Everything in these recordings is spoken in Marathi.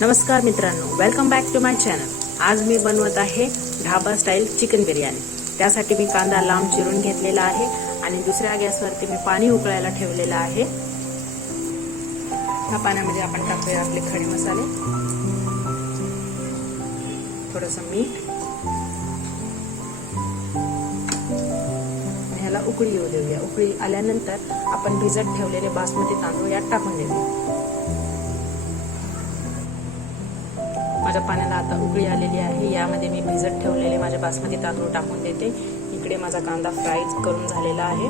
नमस्कार मित्रांनो, welcome back to my channel. आज मी बनवत आहे ढाबा स्टाईल चिकन बिर्याणी। त्यासाठी मी कांदा लांब चिरून घेतलेला आहे आणि दुसऱ्या गॅसवरती मी पाणी उकळायला ठेवलेलं आहे। ह्या पाण्यामध्ये आपण टाकूया आपले खडे मसाले, थोडंसं मीठ, ह्याला उकळी येऊ देऊया। उकळी आल्यानंतर आपण भिजत ठेवलेले बासमती तांदूळ यात टाकून देऊया। माझ्या पाण्याला आता उकळी आलेली आहे। यामध्ये मी भिजत ठेवलेले माझे बासमती तांदूळ टाकून देते। इकडे माझा कांदा फ्राय करून झालेला आहे।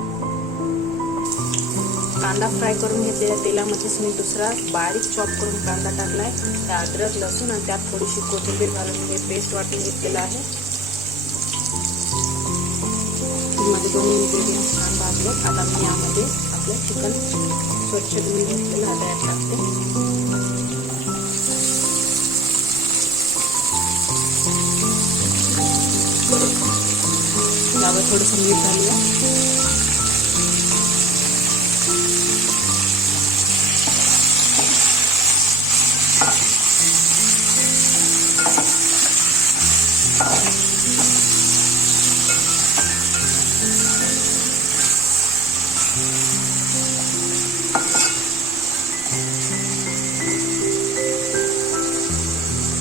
कांदा फ्राय करून घेतलेल्या तेलामध्येच मी दुसरा बारीक चॉप करून कांदा टाकलाय। त्या अद्रक लसूण आणि त्यात थोडीशी कोथिंबीर घालून हे पेस्ट वाटून घेतलेलं आहे। माझे दोन्ही इन्ग्रेडियंट्स छान भाजले। आता मी यामध्ये आपलं चिकन स्वच्छ धुवून घेतलेलं आता यात टाकते। यावर थोडंसं मीठ घालूया।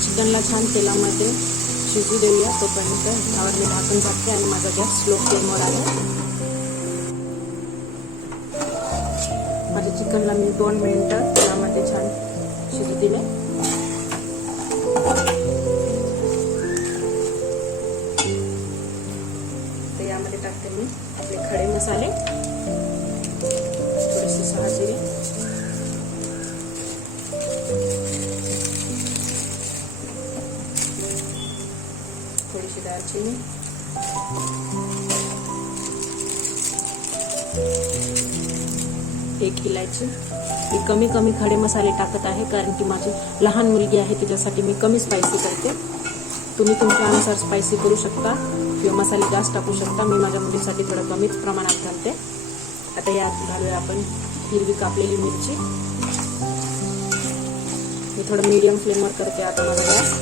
चिकनला छान तेलामध्ये शिजू देऊया। तोपर्यंत यावर मी झाकण टाकते आणि माझा गॅस स्लो फ्लेमवर आहे। माझ्या चिकनला मी 2 मिनिटं तेलामध्ये छान शिजू दिले। तर यामध्ये टाकते मी आपले खडे मसाले, थोडेसे 6 जिरे, थोडीशी दालचिनी, एक इलायची। मी कमी खडे मसाले टाकत आहे कारण की माझी लहान मुलगी आहे, तिच्यासाठी मी कमी स्पायसी करते। तुम्ही तुमच्या अनुसार स्पायसी करू शकता किंवा मसाले जास्त टाकू शकता। मी माझ्या मुलीसाठी थोडं कमीच प्रमाणात घालते। आता यात घालूया आपण हिरवी कापलेली मिरची। मी थोडं मीडियम फ्लेमवर करते आता माझा गॅस।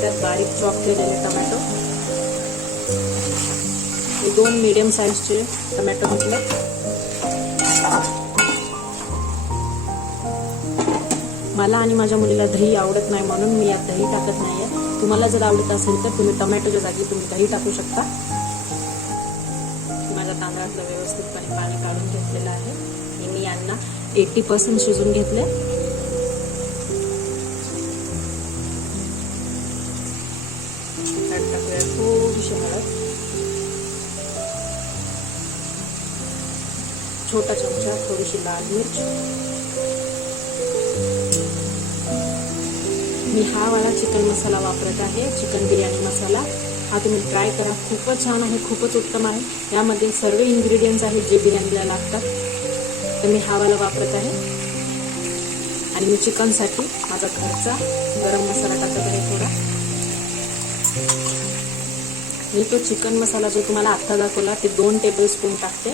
त्यात बारीक चॉप केलेले टोमॅटो, 2 मीडियम साइजचे टोमॅटो घेतले। मला आणि माझ्या मुलीला दही आवडत नाही म्हणून मी यात दही टाकत नाहीये। तुम्हाला जर आवडत असेल तर तुम्ही टोमॅटोच्या जागी तुम्ही दही टाकू शकता। माझ्या तांदळातलं व्यवस्थितपणे पाणी काढून घेतलेलं आहे। मी यांना 80% शिजून घेतले। टाकूया थोडीशी हळद, छोटा चमचा थोडीशी लाल मिर्च। मी हा वाला चिकन मसाला वापरत आहे, चिकन बिर्याणी मसाला। हा तुम्ही ट्राय करा, खूपच छान आहे, खूपच उत्तम आहे। यामध्ये सर्व इन्ग्रेडियंट्स आहेत जे बिर्याणीला लागतात। तर मी हा वाला वापरत आहे आणि मी चिकनसाठी माझा घरचा गरम मसाला टाकत आहे थोडा। मी तो चिकन मसाला जो तुम्हाला आत्ता दाखवला ते 2 टेबलस्पून टाकते।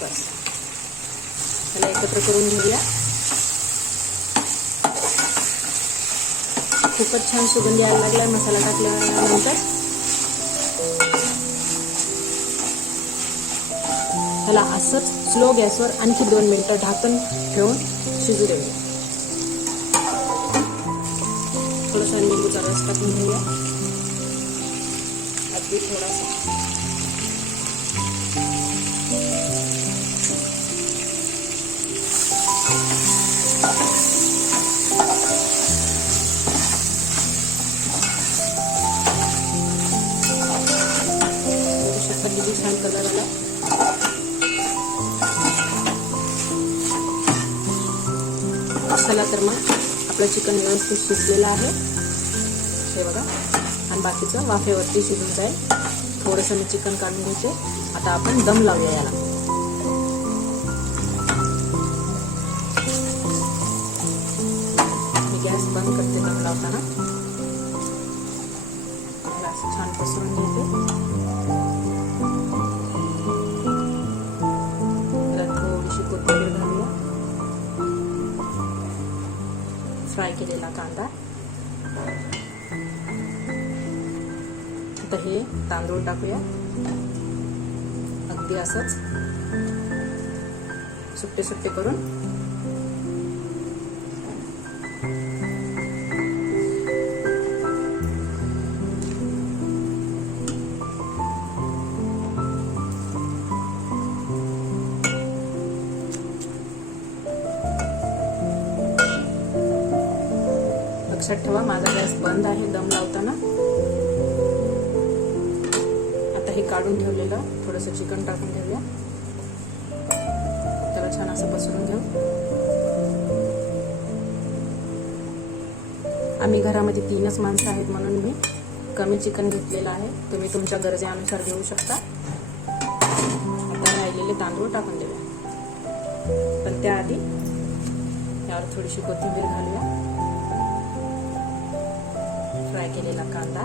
बस त्याला एकत्र करून घेऊया। खूपच छान सुगंध यायला लागलाय मसाला टाकल्यानंतर। त्याला असंच स्लो गॅसवर आणखी 2 मिनिटं झाकण ठेवून शिजू देऊया। थोडासा लिंबूचा रस टाकून घेऊया, अगदी थोडासा। किती छान कलर आला। चला तर मग आपलं चिकन व्यवस्थित शिजलेलं आहे हे बघा, आणि बाकीचं वाफेवरती शिजून जाईल। थोडंसं मी चिकन काढून घेते। आता आपण दम लावूया याला। मी गॅस बंद करते दम लावताना। असं छान पसरून घेते. थोडीशी कोथिंबीर घालूया. फ्राय केलेला कांदा. आता हे तांदूळ टाकूया. अगदी असंच सुट्टे सुट्टे करून. लक्षात ठेवा माझा गॅस बंद आहे दम लावताना. आता हे काढून ठेवलेलं थोडंसं चिकन टाकून घेऊया. त्याला छान असं पसरून घेऊ. आम्ही घरामध्ये 3च माणसं आहेत म्हणून मी कमी चिकन घेतलेलं आहे. तुम्ही तुमच्या गरजेनुसार घेऊ शकता. आता राहिलेले तांदूळ टाकून देऊया. पण त्याआधी यावर थोडीशी कोथिंबीर घालूया. फ्राय केलेला कांदा.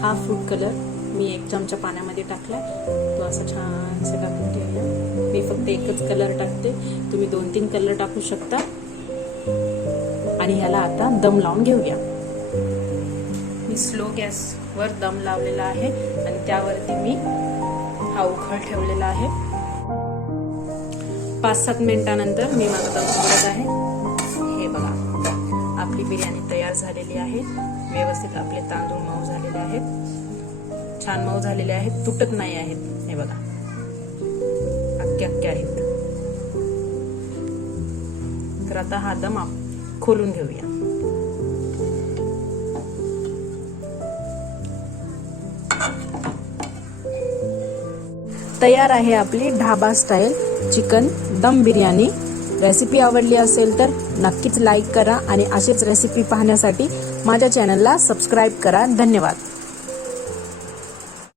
हा फूड कलर मी 1 चमचा पाण्यामध्ये टाकलाय. तो असं छानसं टाकून ठेवूया. मी फक्त एकच कलर टाकते. तुम्ही 2-3 कलर टाकू शकता. आणि ह्याला आता दम लावून घेऊया. मी स्लो गॅसवर दम लावलेला आहे आणि त्यावरती मी हा उखळ ठेवलेला आहे. 5-7 मिनिटानंतर मी माझा दम सोडत आहे. हे बघा आपली बिर्याणी तयार झालेली आहे. व्यवस्थित आपले तांदूळ मऊ झालेले आहेत. छान मऊ झालेले आहेत. तुटत नाही आहेत. हे बघा अक्के आहेत. तर आता हा दम खोलून घेऊया. तयार आहे आपली ढाबा स्टाईल चिकन दम बिर्याणी. रेसिपी आवडली असेल तर नक्कीच लाईक करा आणि अशीच रेसिपी पाहण्यासाठी माझ्या चॅनलला सबस्क्राईब करा. धन्यवाद.